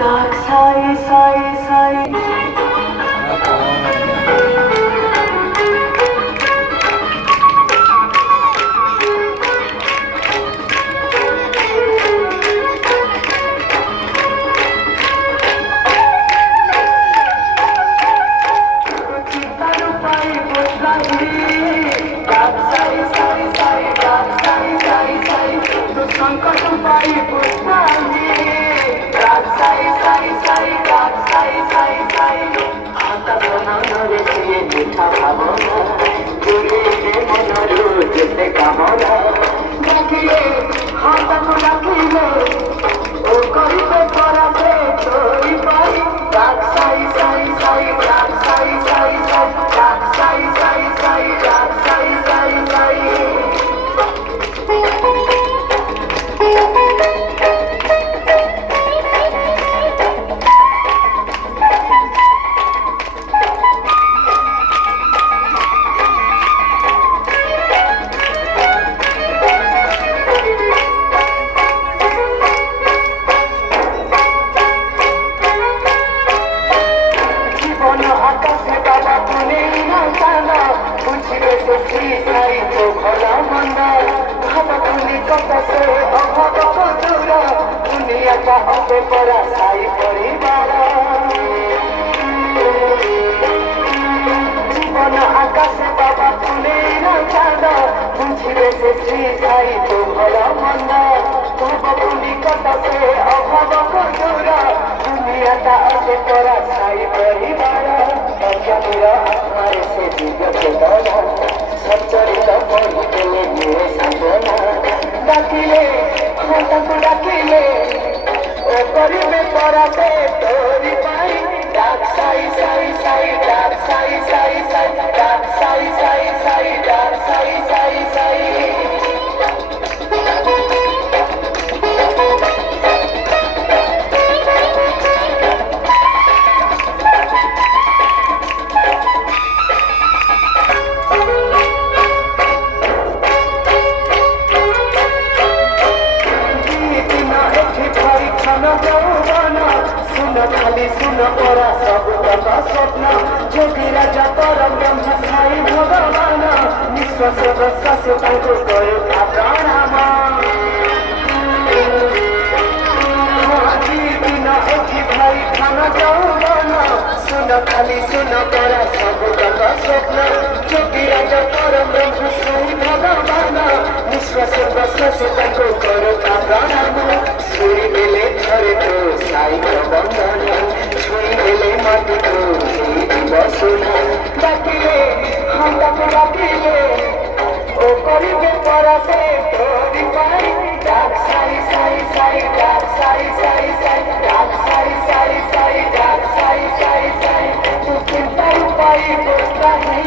ডাক সাই সাই সাই জীবন আকাশে বাবা ফুলের চাঁদ বুঝিবে সে শ্রী সাই তো ভল মন্দ পূর্বভূমি কটকে অভাব কদুর দুনিয়াটা আছে তোরা সাই পরিবার অজ্ঞানীর আত্মারে সে দিগতে দল সচ্চরিত পড়ি দেলে নিয়ে সাধনা ডাকিলে তাকে ডাকিলে ও করিবে পরাতে তোরি পাই ডাক সাই সাই সাই ডাক সাই সাই সাই ডাক সাই সাই সাই ডাক সাই সাই সাই খালি শুন পরা সব কথা স্বপ্ন যোগী রাজা পরম ব্রহ্ম সাই ভগবান নিঃশ্বাস প্রশ্বাস তাଙ୍କୁ করে প্রণাম দিন এଠି ভাই খান যৌবন শুন খালি শুন পরা সব কথা স্বপ্ন যোগী রাজা পরম ব্রহ্ম সাই ভগবান নিঃশ্বাস প্রশ্বাস তাଙ୍କୁ করে প্রণাম শুই দিলে ধরে তো সাই বন্ধন ছুঁই দিলে মাটি তো সেই দিবস ডাকিলে তাকে ডাকিলে ও করিবে পরাতে তোরি পাই ডাক সাই সাই সাই ডাক সাই সাই সাই ডাক সাই সাই সাই ডাক সাই সাই সাই তু চিন্তাই পাই গোস্তাহি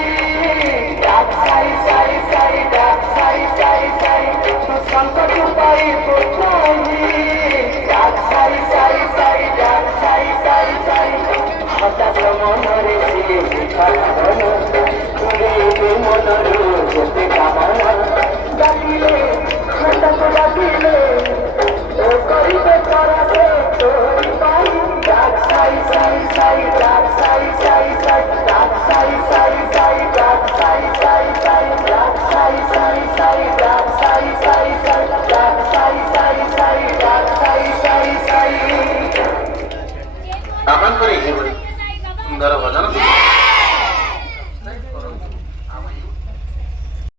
ডাক সাই সাই সাই ডাক সাই সাই সাই তু সংকট পাই গোস্তাহি ডাক সাই সাই সাই ডাক সাই সাই সাই হঠাৎ মনরে সিলে মিঠা ভাবনা তুলে মনর যেতে কামনা ডাকিলে হঠাৎ ডাকিলে ও করিবে পরাতে তোরি পাই ডাক সাই সাই সাই ডাক সাই সাই সাই ডাক সাই সাই সাই ডাক সাই সাই সাই ডাক সাই সাই সাই ডাক সাই সাই সাই ডাক সাই সাই সাই ডাক সাই সাই সাই আহ্বান করে সুন্দর ভজন